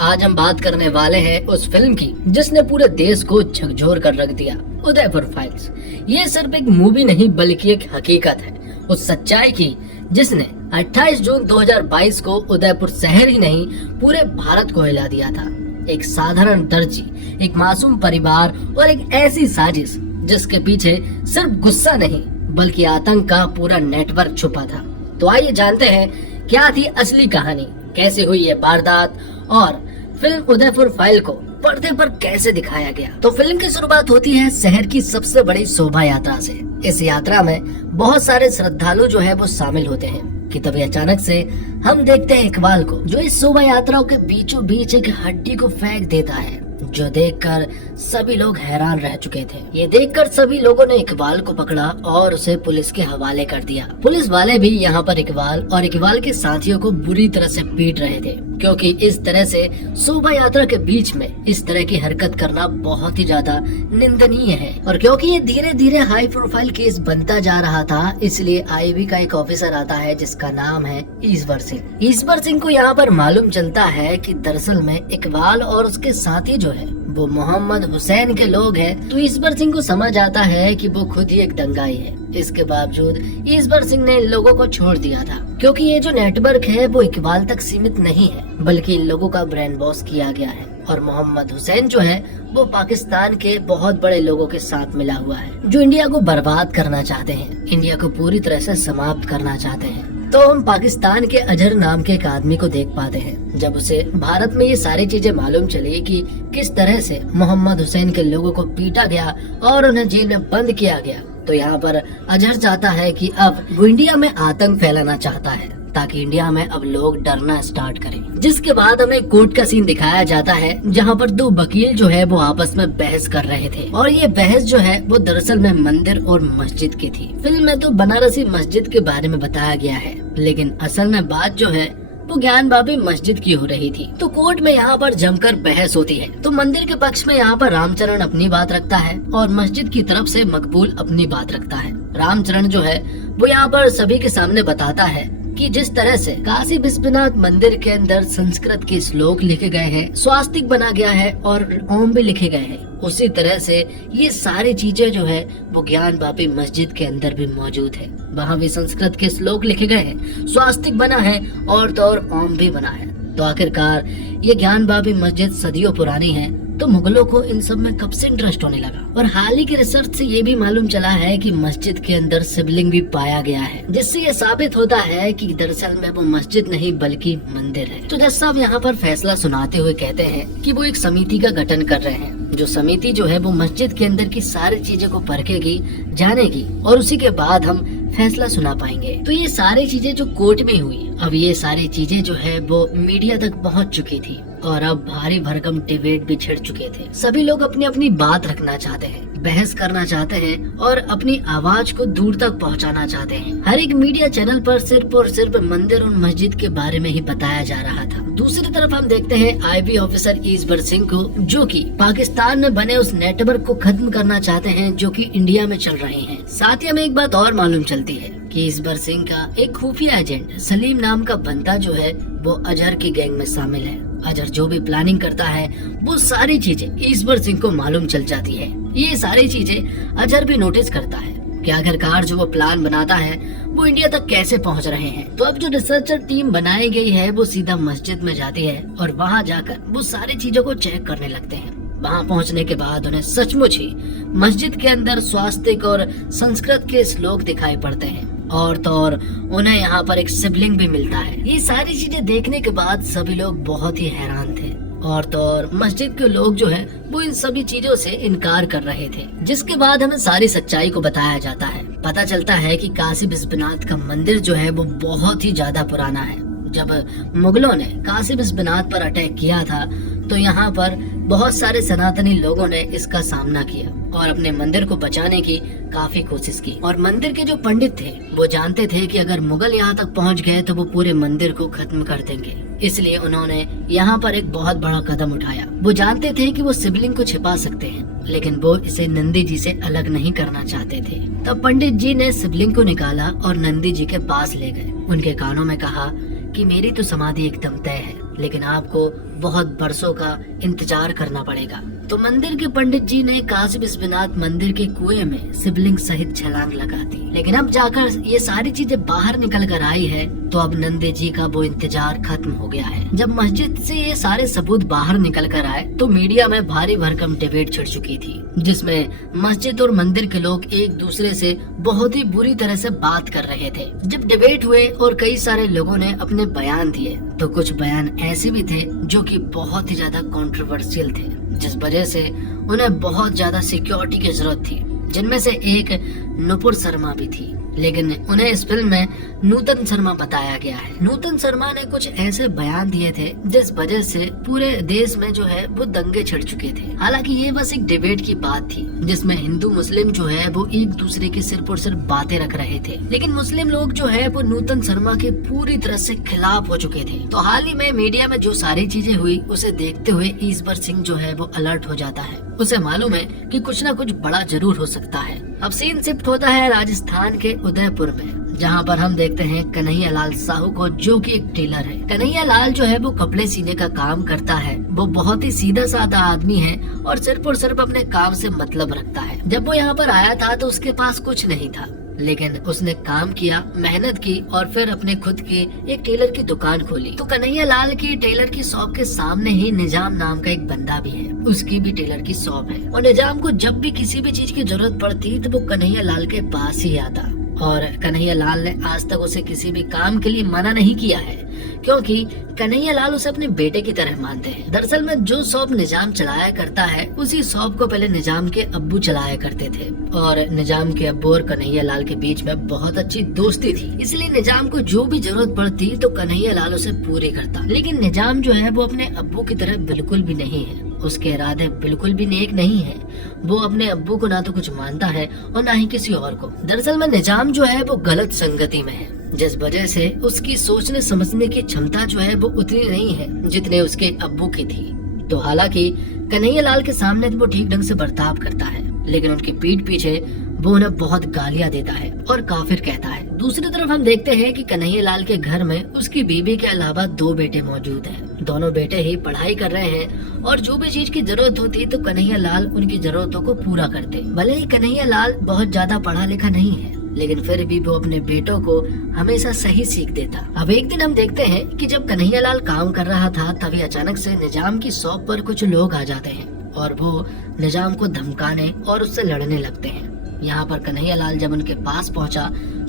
आज हम बात करने वाले हैं उस फिल्म की जिसने पूरे देश को झकझोर कर रख दिया, उदयपुर फाइल्स। ये सिर्फ एक मूवी नहीं बल्कि एक हकीकत है उस सच्चाई की जिसने 28 जून 2022 को उदयपुर शहर ही नहीं पूरे भारत को हिला दिया था। एक साधारण दर्जी, एक मासूम परिवार और एक ऐसी साजिश जिसके पीछे सिर्फ गुस्सा नहीं बल्कि आतंक का पूरा नेटवर्क छुपा था। तो आइए जानते हैं क्या थी असली कहानी, कैसे हुई ये वारदात और फिल्म उदयपुर फाइल को पर्दे पर कैसे दिखाया गया। तो फिल्म की शुरुआत होती है शहर की सबसे बड़ी शोभा यात्रा से। इस यात्रा में बहुत सारे श्रद्धालु जो है वो शामिल होते हैं कि तभी अचानक से हम देखते हैं इकबाल को, जो इस शोभा यात्राओं के बीचों बीच एक हड्डी को फेंक देता है, जो देखकर सभी लोग हैरान रह चुके थे। ये देखकर सभी लोगों ने इकबाल को पकड़ा और उसे पुलिस के हवाले कर दिया। पुलिस वाले भी यहाँ पर इकबाल और इकबाल के साथियों को बुरी तरह से पीट रहे थे, क्योंकि इस तरह से शोभा यात्रा के बीच में इस तरह की हरकत करना बहुत ही ज्यादा निंदनीय है। और क्योंकि ये धीरे धीरे हाई प्रोफाइल केस बनता जा रहा था, इसलिए आईबी का एक ऑफिसर आता है जिसका नाम है ईश्वर सिंह। ईश्वर सिंह को यहाँ पर मालूम चलता है कि दरअसल में इकबाल और उसके साथी जो है वो मोहम्मद हुसैन के लोग हैं। तो ईश्वर सिंह को समझ आता है कि वो खुद ही एक दंगाई है। इसके बावजूद ईश्वर सिंह ने इन लोगों को छोड़ दिया था, क्योंकि ये जो नेटवर्क है वो इकबाल तक सीमित नहीं है बल्कि इन लोगों का ब्रेन वॉश किया गया है। और मोहम्मद हुसैन जो है वो पाकिस्तान के बहुत बड़े लोगों के साथ मिला हुआ है, जो इंडिया को बर्बाद करना चाहते हैं, इंडिया को पूरी तरह से समाप्त करना चाहते हैं। तो हम पाकिस्तान के अजहर नाम के एक आदमी को देख पाते हैं। जब उसे भारत में ये सारी चीजें मालूम चली कि किस तरह से मोहम्मद हुसैन के लोगों को पीटा गया और उन्हें जेल में बंद किया गया, तो यहाँ पर अजहर चाहता है कि अब वो इंडिया में आतंक फैलाना चाहता है ताकि इंडिया में अब लोग डरना स्टार्ट करें। जिसके बाद हमें कोर्ट का सीन दिखाया जाता है जहाँ पर दो वकील जो है वो आपस में बहस कर रहे थे, और ये बहस जो है वो दरअसल में मंदिर और मस्जिद की थी। फिल्म में तो बनारसी मस्जिद के बारे में बताया गया है, लेकिन असल में बात जो है वो ज्ञान बाबी मस्जिद की हो रही थी। तो कोर्ट में यहाँ पर जमकर बहस होती है। तो मंदिर के पक्ष में यहाँ पर रामचरण अपनी बात रखता है और मस्जिद की तरफ से मकबूल अपनी बात रखता है। रामचरण जो है वो यहाँ पर सभी के सामने बताता है कि जिस तरह से काशी विश्वनाथ मंदिर के अंदर संस्कृत के श्लोक लिखे गए हैं, स्वास्तिक बना गया है और ओम भी लिखे गए हैं, उसी तरह से ये सारी चीजें जो है वो ज्ञान बापी मस्जिद के अंदर भी मौजूद है। वहाँ भी संस्कृत के श्लोक लिखे गए हैं, स्वास्तिक बना है और तो और ओम भी बना है। तो आखिरकार ये ज्ञान बापी मस्जिद सदियों पुरानी है, तो मुगलों को इन सब में कब से इंटरेस्ट होने लगा। और हाल ही की रिसर्च से ये भी मालूम चला है कि मस्जिद के अंदर शिवलिंग भी पाया गया है, जिससे ये साबित होता है कि दरअसल में वो मस्जिद नहीं बल्कि मंदिर है। तो जज साहब यहाँ पर फैसला सुनाते हुए कहते हैं कि वो एक समिति का गठन कर रहे हैं, जो समिति जो है वो मस्जिद के अंदर की सारी चीजें को परखेगी, जानेगी और उसी के बाद हम फैसला सुना पाएंगे। तो ये सारी चीजें जो कोर्ट में हुई, अब ये सारी चीजें जो है वो मीडिया तक पहुंच चुकी थी और अब भारी भरकम डिबेट भी छिड़ चुके थे। सभी लोग अपनी अपनी बात रखना चाहते हैं, बहस करना चाहते हैं और अपनी आवाज को दूर तक पहुंचाना चाहते हैं। हर एक मीडिया चैनल पर सिर्फ और सिर्फ मंदिर और मस्जिद के बारे में ही बताया जा रहा था। दूसरी तरफ हम देखते हैं आईबी ऑफिसर ईश्वर सिंह को, जो कि पाकिस्तान में बने उस नेटवर्क को खत्म करना चाहते हैं जो कि इंडिया में चल रहे हैं। साथ ही हमें एक बात और मालूम चलती है कि ईश्वर सिंह का एक खुफिया एजेंट सलीम नाम का बंदा जो है वो अजहर की गैंग में शामिल है। अजहर जो भी प्लानिंग करता है वो सारी चीजें ईश्वर सिंह को मालूम चल जाती है। ये सारी चीजें अजहर भी नोटिस करता है कि आखिरकार जो वो प्लान बनाता है वो इंडिया तक कैसे पहुंच रहे हैं। तो अब जो रिसर्चर टीम बनाई गई है वो सीधा मस्जिद में जाती है और वहां जाकर वो सारी चीजों को चेक करने लगते हैं। वहां पहुंचने के बाद उन्हें सचमुच ही मस्जिद के अंदर स्वास्तिक और संस्कृत के श्लोक दिखाई पड़ते हैं और तो और उन्हें यहाँ पर एक शिवलिंग भी मिलता है। ये सारी चीजें देखने के बाद सभी लोग बहुत ही हैरान थे और तो और मस्जिद के लोग जो है वो इन सभी चीजों से इनकार कर रहे थे। जिसके बाद हमें सारी सच्चाई को बताया जाता है। पता चलता है कि काशी विश्वनाथ का मंदिर जो है वो बहुत ही ज्यादा पुराना है। जब मुगलों ने काशी विश्वनाथ पर अटैक किया था तो यहाँ पर बहुत सारे सनातनी लोगों ने इसका सामना किया और अपने मंदिर को बचाने की काफी कोशिश की। और मंदिर के जो पंडित थे वो जानते थे कि अगर मुगल यहाँ तक पहुँच गए तो वो पूरे मंदिर को खत्म कर देंगे, इसलिए उन्होंने यहाँ पर एक बहुत बड़ा कदम उठाया। वो जानते थे कि वो शिवलिंग को छिपा सकते हैं, लेकिन वो इसे नंदी जी से अलग नहीं करना चाहते थे। तब पंडित जी ने शिवलिंग को निकाला और नंदी जी के पास ले गए। उनके कानों में कहा कि मेरी तो समाधि एकदम तय है, लेकिन आपको बहुत बरसों का इंतजार करना पड़ेगा। तो मंदिर के पंडित जी ने काशी विश्वनाथ मंदिर के कुएं में शिवलिंग सहित छलांग लगा दी। लेकिन अब जाकर ये सारी चीजें बाहर निकल कर आई है तो अब नंदे जी का वो इंतजार खत्म हो गया है। जब मस्जिद से ये सारे सबूत बाहर निकल कर आए तो मीडिया में भारी भरकम डिबेट छिड़ चुकी थी, जिसमें मस्जिद और मंदिर के लोग एक दूसरे से बहुत ही बुरी तरह से बात कर रहे थे। जब डिबेट हुए और कई सारे लोगों ने अपने बयान दिए तो कुछ बयान ऐसे भी थे जो कि बहुत ही ज्यादा कंट्रोवर्शियल थे, जिस वजह से उन्हें बहुत ज्यादा सिक्योरिटी की जरूरत थी, जिनमें से एक नुपुर शर्मा भी थी। लेकिन उन्हें इस फिल्म में नूतन शर्मा बताया गया है। नूतन शर्मा ने कुछ ऐसे बयान दिए थे जिस वजह से पूरे देश में जो है वो दंगे छिड़ चुके थे। हालांकि ये बस एक डिबेट की बात थी जिसमें हिंदू मुस्लिम जो है वो एक दूसरे के सिर पर सिर्फ बातें रख रहे थे, लेकिन मुस्लिम लोग जो है वो नूतन शर्मा के पूरी तरह से खिलाफ हो चुके थे। तो हाल ही में मीडिया में जो सारी चीजें हुई उसे देखते हुए ईश्वर सिंह जो है वो अलर्ट हो जाता है। उसे मालूम है कि कुछ ना कुछ बड़ा जरूर हो सकता है। अब सीन शिफ्ट होता है राजस्थान के उदयपुर में, जहाँ पर हम देखते हैं कन्हैया लाल साहू को, जो कि एक टेलर है। कन्हैया लाल जो है वो कपड़े सीने का काम करता है। वो बहुत ही सीधा साधा आदमी है और सिर्फ अपने काम से मतलब रखता है। जब वो यहाँ पर आया था तो उसके पास कुछ नहीं था, लेकिन उसने काम किया, मेहनत की और फिर अपने खुद की एक टेलर की दुकान खोली। तो कन्हैया लाल की टेलर की शॉप के सामने ही निजाम नाम का एक बंदा भी है, उसकी भी टेलर की शॉप है। और निजाम को जब भी किसी भी चीज की जरूरत पड़ती तो वो कन्हैया लाल के पास ही आता। और कन्हैया लाल ने आज तक उसे किसी भी काम के लिए मना नहीं किया है, क्योंकि कन्हैया लाल उसे अपने बेटे की तरह मानते हैं। दरअसल में जो शॉप निजाम चलाया करता है उसी शॉप को पहले निजाम के अब्बू चलाया करते थे और निजाम के अब्बू और कन्हैया लाल के बीच में बहुत अच्छी दोस्ती थी। इसलिए निजाम को जो भी जरूरत पड़ती तो कन्हैया लाल उसे पूरी करता। लेकिन निजाम जो है वो अपने अब्बू की तरह बिल्कुल भी नहीं है, उसके इरादे बिल्कुल भी नेक नहीं है। वो अपने अब्बू को ना तो कुछ मानता है और ना ही किसी और को। दरअसल में निजाम जो है वो गलत संगति में है, जिस वजह से उसकी सोचने समझने की क्षमता जो है वो उतनी नहीं है जितने उसके अब्बू की थी। तो हालांकि कन्हैया लाल के सामने वो ठीक ढंग से बर्ताव करता है, लेकिन उनकी पीठ पीछे वो उन्हें बहुत गालियां देता है और काफिर कहता है। दूसरी तरफ हम देखते हैं कि कन्हैया लाल के घर में उसकी बीबी के अलावा 2 बेटे मौजूद हैं। दोनों बेटे ही पढ़ाई कर रहे हैं और जो भी चीज की जरूरत होती तो कन्हैया लाल उनकी जरूरतों को पूरा करते। भले ही कन्हैया लाल बहुत ज्यादा पढ़ा लिखा नहीं है, लेकिन फिर भी वो अपने बेटों को हमेशा सही सीख देता। अब एक दिन हम देखते हैं कि जब कन्हैया लाल काम कर रहा था तभी अचानक से निजाम की शॉप पर कुछ लोग आ जाते हैं और वो निजाम को धमकाने और उससे लड़ने लगते हैं। यहाँ पर कन्हैया लाल जब उनके पास पहुँचा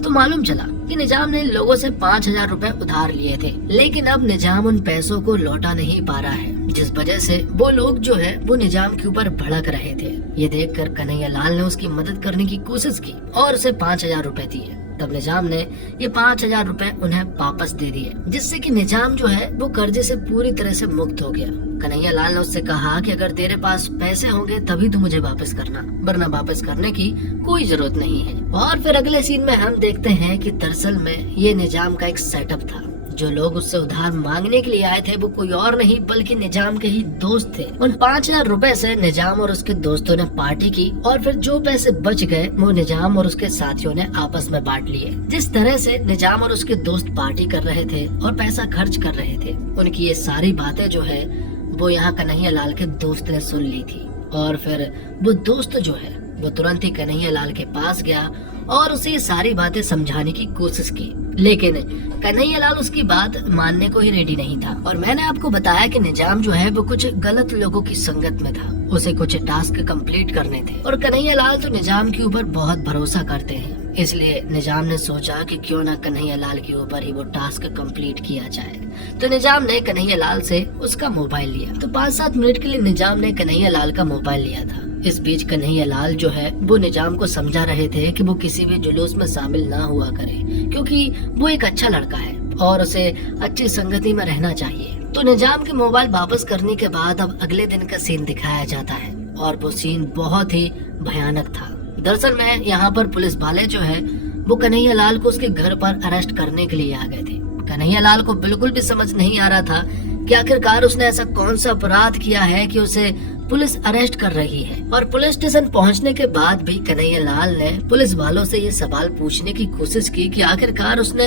तो मालूम चला कि निजाम ने लोगों से 5000 रुपए उधार लिए थे, लेकिन अब निजाम उन पैसों को लौटा नहीं पा रहा है, जिस वजह से वो लोग जो है वो निजाम के ऊपर भड़क रहे थे। ये देखकर कन्हैया लाल ने उसकी मदद करने की कोशिश की और उसे 5000 रुपए दिए। तब निजाम ने ये 5000 रुपए उन्हें वापस दे दिए, जिससे कि निजाम जो है वो कर्जे से पूरी तरह से मुक्त हो गया। कन्हैया लाल ने उससे कहा कि अगर तेरे पास पैसे होंगे तभी तू मुझे वापस करना, वरना वापस करने की कोई जरूरत नहीं है। और फिर अगले सीन में हम देखते हैं कि दरअसल में ये निजाम का एक सेटअप था। जो लोग उससे उधार मांगने के लिए आए थे वो कोई और नहीं बल्कि निजाम के ही दोस्त थे। उन 5000 रुपए से निजाम और उसके दोस्तों ने पार्टी की और फिर जो पैसे बच गए वो निजाम और उसके साथियों ने आपस में बांट लिए। जिस तरह से निजाम और उसके दोस्त पार्टी कर रहे थे और पैसा खर्च कर रहे थे, उनकी ये सारी बातें जो है वो यहाँ कन्हैया लाल के दोस्त ने सुन ली थी। और फिर वो दोस्त जो है वो तुरंत ही कन्हैया लाल के पास गया और उसे ये सारी बातें समझाने की कोशिश की, लेकिन कन्हैया लाल उसकी बात मानने को ही रेडी नहीं था। और मैंने आपको बताया कि निजाम जो है वो कुछ गलत लोगों की संगत में था, उसे कुछ टास्क कंप्लीट करने थे और कन्हैया लाल तो निजाम के ऊपर बहुत भरोसा करते हैं। इसलिए निजाम ने सोचा कि क्यों ना कन्हैया लाल के ऊपर ही वो टास्क कंप्लीट किया जाए। तो निजाम ने कन्हैया लाल से उसका मोबाइल लिया। तो 5-7 मिनट के लिए निजाम ने कन्हैया लाल का मोबाइल लिया था। इस बीच कन्हैया लाल जो है वो निजाम को समझा रहे थे कि वो किसी भी जुलूस में शामिल ना हुआ करे, क्योंकि वो एक अच्छा लड़का है और उसे अच्छी संगति में रहना चाहिए। तो निजाम के मोबाइल वापस करने के बाद अब अगले दिन का सीन दिखाया जाता है और वो सीन बहुत ही भयानक था। दरअसल में यहाँ पर पुलिस वाले जो है वो कन्हैया लाल को उसके घर पर अरेस्ट करने के लिए आ गए थे। कन्हैया लाल को बिल्कुल भी समझ नहीं आ रहा था कि आखिरकार उसने ऐसा कौन सा अपराध किया है कि उसे पुलिस अरेस्ट कर रही है। और पुलिस स्टेशन पहुंचने के बाद भी कन्हैया लाल ने पुलिस वालों से ये सवाल पूछने की कोशिश की कि आखिरकार उसने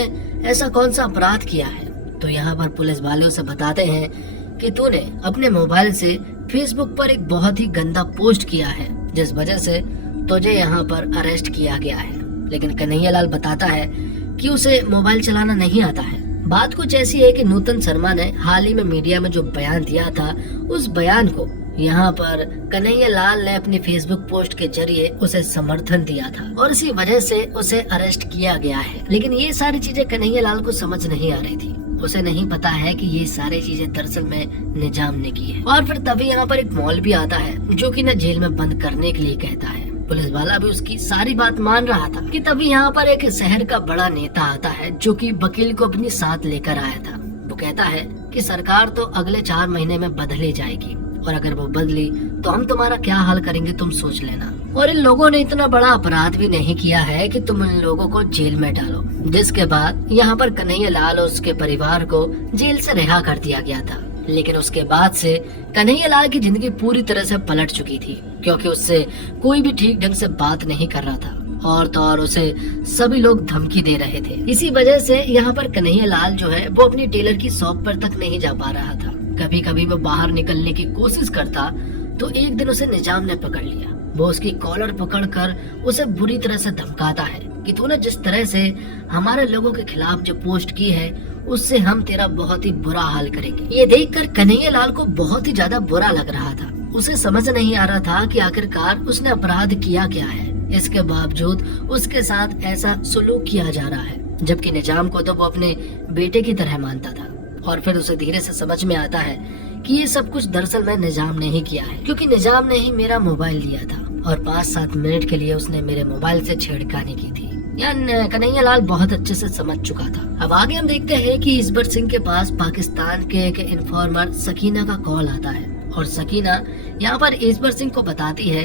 ऐसा कौन सा अपराध किया है। तो यहाँ पर पुलिस वाले उसे बताते हैं कि तूने अपने मोबाइल से फेसबुक पर एक बहुत ही गंदा पोस्ट किया है, जिस वजह से तुझे यहाँ पर अरेस्ट किया गया है। लेकिन कन्हैयालाल बताता है कि उसे मोबाइल चलाना नहीं आता है। बात कुछ ऐसी है कि नूतन शर्मा ने हाल ही में मीडिया में जो बयान दिया था, उस बयान को यहाँ पर कन्हैयालाल ने अपनी फेसबुक पोस्ट के जरिए उसे समर्थन दिया था और इसी वजह से उसे अरेस्ट किया गया है। लेकिन ये सारी चीजें कन्हैयालाल को समझ नहीं आ रही थी। उसे नहीं पता है कि ये सारी चीजें दरअसल में निजाम ने की है। और फिर तभी यहाँ पर एक मौलवी आता है जो कि न जेल में बंद करने के लिए कहता है। पुलिस वाला भी उसकी सारी बात मान रहा था कि तभी यहाँ पर एक शहर का बड़ा नेता आता है जो कि वकील को अपने साथ लेकर आया था। वो कहता है कि सरकार तो अगले 4 महीने में बदली जाएगी और अगर वो बदली तो हम तुम्हारा क्या हाल करेंगे तुम सोच लेना। और इन लोगों ने इतना बड़ा अपराध भी नहीं किया है कि तुम इन लोगों को जेल में डालो। जिसके बाद यहाँ पर कन्हैयालाल और उसके परिवार को जेल से रिहा कर दिया गया था। लेकिन उसके बाद से कन्हैयालाल की जिंदगी पूरी तरह से पलट चुकी थी, क्योंकि उससे कोई भी ठीक ढंग से बात नहीं कर रहा था और तो और उसे सभी लोग धमकी दे रहे थे। इसी वजह से यहाँ पर कन्हैयालाल जो है वो अपनी टेलर की शॉप पर तक नहीं जा पा रहा था। कभी कभी वो बाहर निकलने की कोशिश करता तो एक दिन उसे निजाम ने पकड़ लिया। वो उसकी कॉलर पकड़कर उसे बुरी तरह से धमकाता है कि तूने जिस तरह से हमारे लोगों के खिलाफ जो पोस्ट की है उससे हम तेरा बहुत ही बुरा हाल करेंगे। ये देखकर कन्हैयालाल को बहुत ही ज्यादा बुरा लग रहा था। उसे समझ नहीं आ रहा था कि आखिरकार उसने अपराध किया क्या है। इसके बावजूद उसके साथ ऐसा सुलूक किया जा रहा है, जबकि निजाम को तो वो अपने बेटे की तरह मानता था। और फिर उसे धीरे से समझ में आता है कि ये सब कुछ दरअसल में निजाम ने ही किया है, क्योंकि निजाम ने ही मेरा मोबाइल लिया था और 5-7 मिनट के लिए उसने मेरे मोबाइल से छेड़खानी की थी। यानी कन्हैयालाल बहुत अच्छे से समझ चुका था। अब आगे हम देखते हैं कि ईश्वर सिंह के पास पाकिस्तान के एक इन्फॉर्मर सकीना का कॉल आता है और सकीना यहाँ पर ईश्वर सिंह को बताती है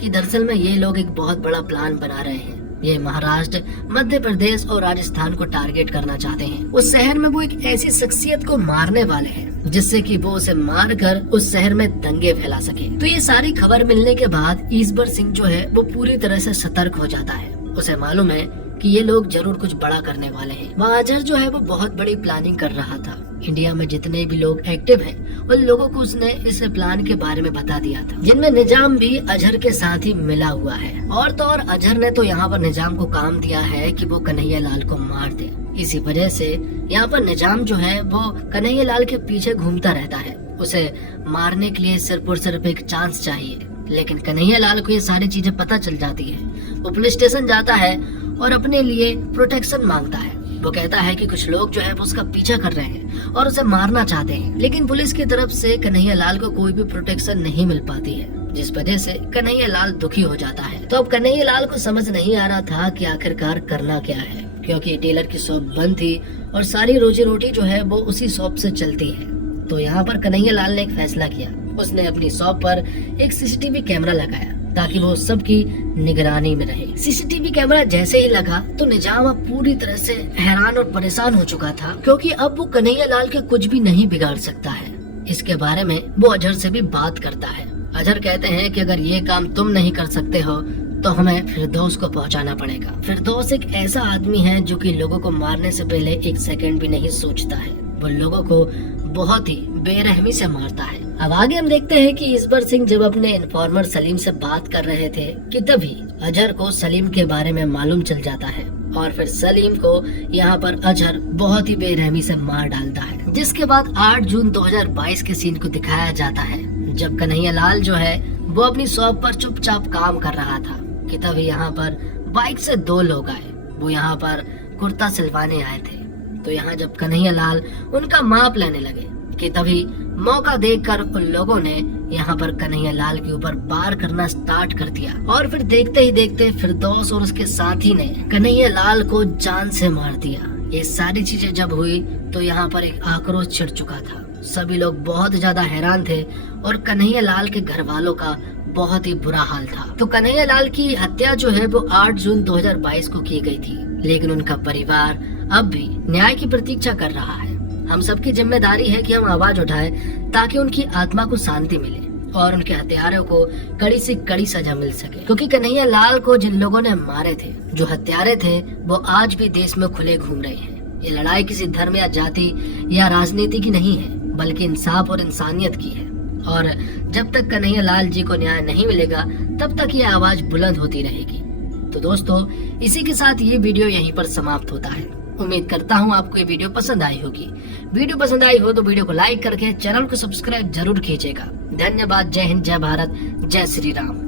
कि दरअसल में ये लोग एक बहुत बड़ा प्लान बना रहे हैं। ये महाराष्ट्र, मध्य प्रदेश और राजस्थान को टारगेट करना चाहते हैं। उस शहर में वो एक ऐसी शख्सियत को मारने वाले हैं जिससे कि वो उसे मारकर उस शहर में दंगे फैला सके। तो ये सारी खबर मिलने के बाद ईश्वर सिंह जो है वो पूरी तरह से सतर्क हो जाता है। उसे मालूम है कि ये लोग जरूर कुछ बड़ा करने वाले हैं। वहाँ अजहर जो है वो बहुत बड़ी प्लानिंग कर रहा था। इंडिया में जितने भी लोग एक्टिव हैं उन लोगों को उसने इस प्लान के बारे में बता दिया था, जिनमें निजाम भी अजहर के साथ ही मिला हुआ है। और तो और अजहर ने तो यहाँ पर निजाम को काम दिया है कि वो कन्हैयालाल को मार दे। इसी वजह से यहाँ पर निजाम जो है वो कन्हैयालाल के पीछे घूमता रहता है। उसे मारने के लिए सिर्फ और सिर्फ एक चांस चाहिए। लेकिन कन्हैयालाल को ये सारी चीजें पता चल जाती है। वो पुलिस स्टेशन जाता है और अपने लिए प्रोटेक्शन मांगता है। वो कहता है कि कुछ लोग जो है वो उसका पीछा कर रहे हैं और उसे मारना चाहते हैं, लेकिन पुलिस की तरफ से कन्हैयालाल को कोई भी प्रोटेक्शन नहीं मिल पाती है, जिस वजह से कन्हैयालाल दुखी हो जाता है। तो अब कन्हैयालाल को समझ नहीं आ रहा था कि आखिरकार करना क्या है, क्योंकि टेलर की शॉप बंद थी और सारी रोजी रोटी जो है वो उसी शॉप से चलती है। तो यहाँ पर कन्हैयालाल ने एक फैसला किया। उसने अपनी शॉप पर एक सीसीटीवी कैमरा लगाया ताकि वो सबकी निगरानी में रहे। सीसीटीवी कैमरा जैसे ही लगा तो निजाम अब पूरी तरह से हैरान और परेशान हो चुका था, क्योंकि अब वो कन्हैयालाल के कुछ भी नहीं बिगाड़ सकता है। इसके बारे में वो अजहर से भी बात करता है। अजहर कहते हैं कि अगर ये काम तुम नहीं कर सकते हो तो हमें फिरदौस को पहुंचाना पड़ेगा। फिरदौस एक ऐसा आदमी है जो कि लोगों को मारने से पहले 1 सेकंड भी नहीं सोचता है। वो लोगों को बहुत ही बेरहमी से मारता है। अब आगे हम देखते हैं कि ईश्वर सिंह जब अपने इन्फॉर्मर सलीम से बात कर रहे थे कि तभी अजहर को सलीम के बारे में मालूम चल जाता है और फिर सलीम को यहाँ पर अजहर बहुत ही बेरहमी से मार डालता है। जिसके बाद 8 जून 2022 के सीन को दिखाया जाता है, जब कन्हैयालाल जो है वो अपनी शॉप पर चुपचाप काम कर रहा था कि तभी यहाँ पर बाइक से 2 लोग आए। वो यहाँ पर कुर्ता सिलवाने आए थे। तो यहाँ जब कन्हैयालाल उनका माप लेने लगे कि तभी मौका देखकर उन लोगों ने यहाँ पर कन्हैयालाल के ऊपर वार करना स्टार्ट कर दिया और फिर देखते ही देखते फिरदौस और उसके साथी ने कन्हैयालाल को जान से मार दिया। ये सारी चीजें जब हुई तो यहाँ पर एक आक्रोश छिड़ चुका था। सभी लोग बहुत ज्यादा हैरान थे और कन्हैयालाल के घर वालों का बहुत ही बुरा हाल था। तो कन्हैयालाल की हत्या जो है वो 8 जून 2022 को की गई थी, लेकिन उनका परिवार अब भी न्याय की प्रतीक्षा कर रहा है। हम सबकी जिम्मेदारी है कि हम आवाज उठाएं ताकि उनकी आत्मा को शांति मिले और उनके हत्यारों को कड़ी से कड़ी सजा मिल सके, क्योंकि कन्हैयालाल को जिन लोगों ने मारे थे, जो हत्यारे थे, वो आज भी देश में खुले घूम रहे हैं। ये लड़ाई किसी धर्म या जाति या राजनीति की नहीं है, बल्कि इंसाफ और इंसानियत की है। और जब तक कन्हैया लाल जी को न्याय नहीं मिलेगा तब तक ये आवाज बुलंद होती रहेगी। तो दोस्तों, इसी के साथ ये वीडियो यहीं पर समाप्त होता है। उम्मीद करता हूँ आपको ये वीडियो पसंद आई होगी। वीडियो पसंद आई हो तो वीडियो को लाइक करके चैनल को सब्सक्राइब जरूर कीजिएगा। धन्यवाद। जय हिंद, जय भारत, जय श्री राम।